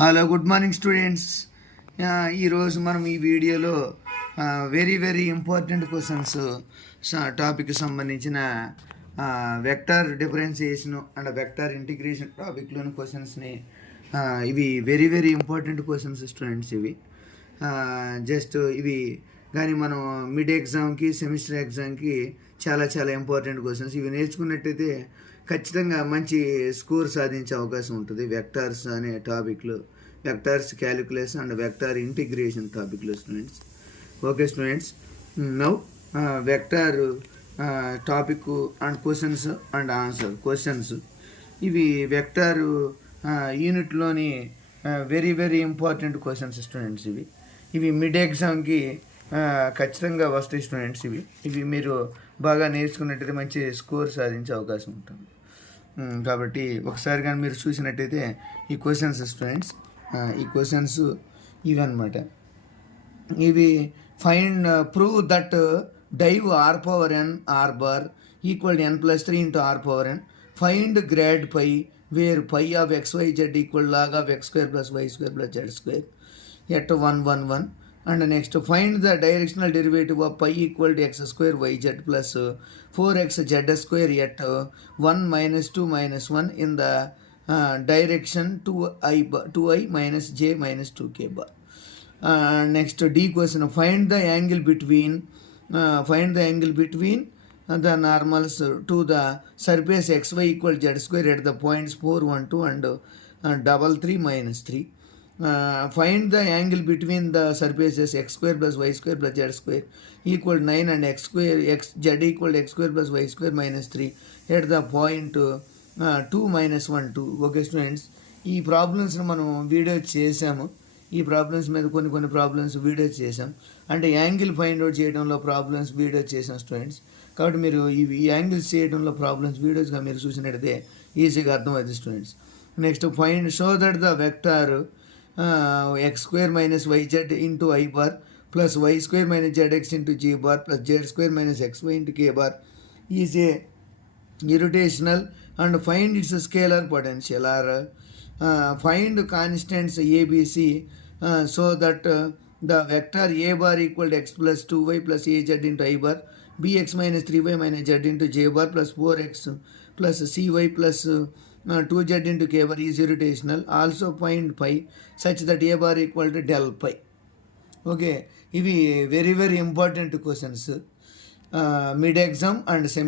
Hello, good morning students. ఈరోజు మనం ఈ వీడియోలో వెరీ ఇంపార్టెంట్ క్వశ్చన్స్ టాపిక్ సంబంధించిన vector differentiation and vector integration టాపిక్లోని క్వశ్చన్స్ని ఇవి వెరీ ఇంపార్టెంట్ క్వశ్చన్స్ స్టూడెంట్స్. ఇవి జస్ట్ ఇవి కానీ మనం మిడ్ ఎగ్జామ్కి సెమిస్టర్ ఎగ్జామ్కి చాలా ఇంపార్టెంట్ క్వశ్చన్స్. ఇవి నేర్చుకున్నట్టయితే ఖచ్చితంగా మంచి స్కోర్ సాధించే అవకాశం ఉంటుంది. వెక్టార్స్ అనే టాపిక్లో, vectors calculus and vector integration టాపిక్లో students. Okay students, now vector topic and questions and answer. Questions ఇవి వెక్టార్ యూనిట్లోని వెరీ ఇంపార్టెంట్ క్వశ్చన్స్ స్టూడెంట్స్. ఇవి మిడ్ ఎగ్జామ్కి ఖచ్చితంగా వస్తాయి స్టూడెంట్స్. ఇవి మీరు బాగా నేర్చుకున్నట్టయితే మంచి స్కోర్ సాధించే అవకాశం ఉంటుంది. కాబట్టి ఒకసారి కానీ మీరు చూసినట్టయితే ఈ క్వశ్చన్స్ స్టూడెంట్స్, ఈ క్వశ్చన్స్ ఇవి అనమాట. ఇవి find prove that div r power n r bar equal n+3 into r power n. Find grad phi where phi of XYZ equal log of x² + y² + z² at 1 1 1. And next, find the directional derivative of pi equal to x² yz plus 4xz² at 1 - 2 - 1 in the direction 2i minus j minus 2k bar. Next, D question, find the angle between the normals to the surface xy equal z² at the points 4 1 2 and 3 3 -3. Find the angle between the surfaces x² + y² + z² equal 9 and z equal to x² + y² - 3 at the point 2 - 1 2. Okay students, ఈ ప్రాబ్లమ్స్ని మనం video చేసాము. ఈ problems మీద కొన్ని problems video చేసాం. అంటే angle find out చేయడంలో ప్రాబ్లమ్స్ వీడియో చేసాం స్టూడెంట్స్. కాబట్టి మీరు ఈ యాంగిల్స్ చేయడంలో ప్రాబ్లమ్స్ వీడియోస్గా మీరు చూసినట్టయితే ఈజీగా అర్థమవుతుంది students. Next, find show that the vector x² - yz into I bar plus y² - zx into g bar plus z² - xy into k bar is a irrotational and find its scalar potential. Or find constants ABC so that the vector a bar equal to x plus 2y plus az into I bar, bx minus 3y minus z into j bar plus 4x plus cy plus 2z into k bar is irrotational. Also find pi such that a bar equal to del pi. Okay, ఇవి very important questions mid exam and semester